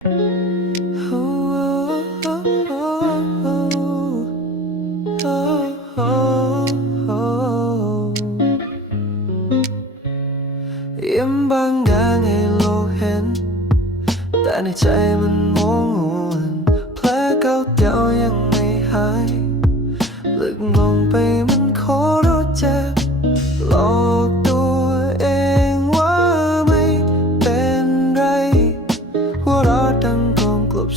ยิ้มบางอย่างให้โลกเห็น แต่ในใจมันโมงวนแผลเก่าเดียวยังไม่หาย ลึกลงไป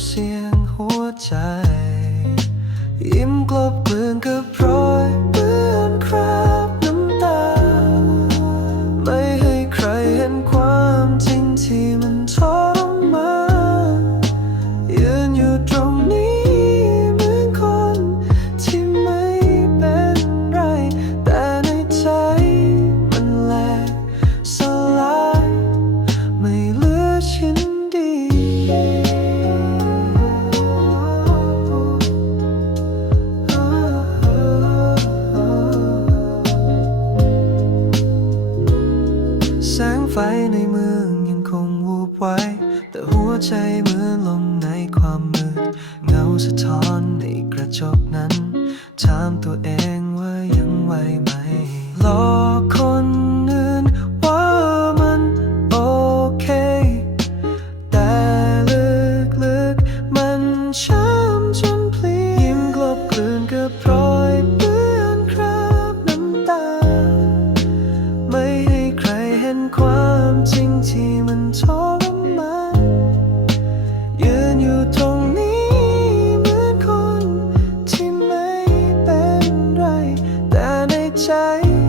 เสียงหัวใจ ยิ้ม ในเมืองยังคงวูบไว้ แต่หัวใจเหมือนลงในความมืดเงาสะท้อนในกระจก child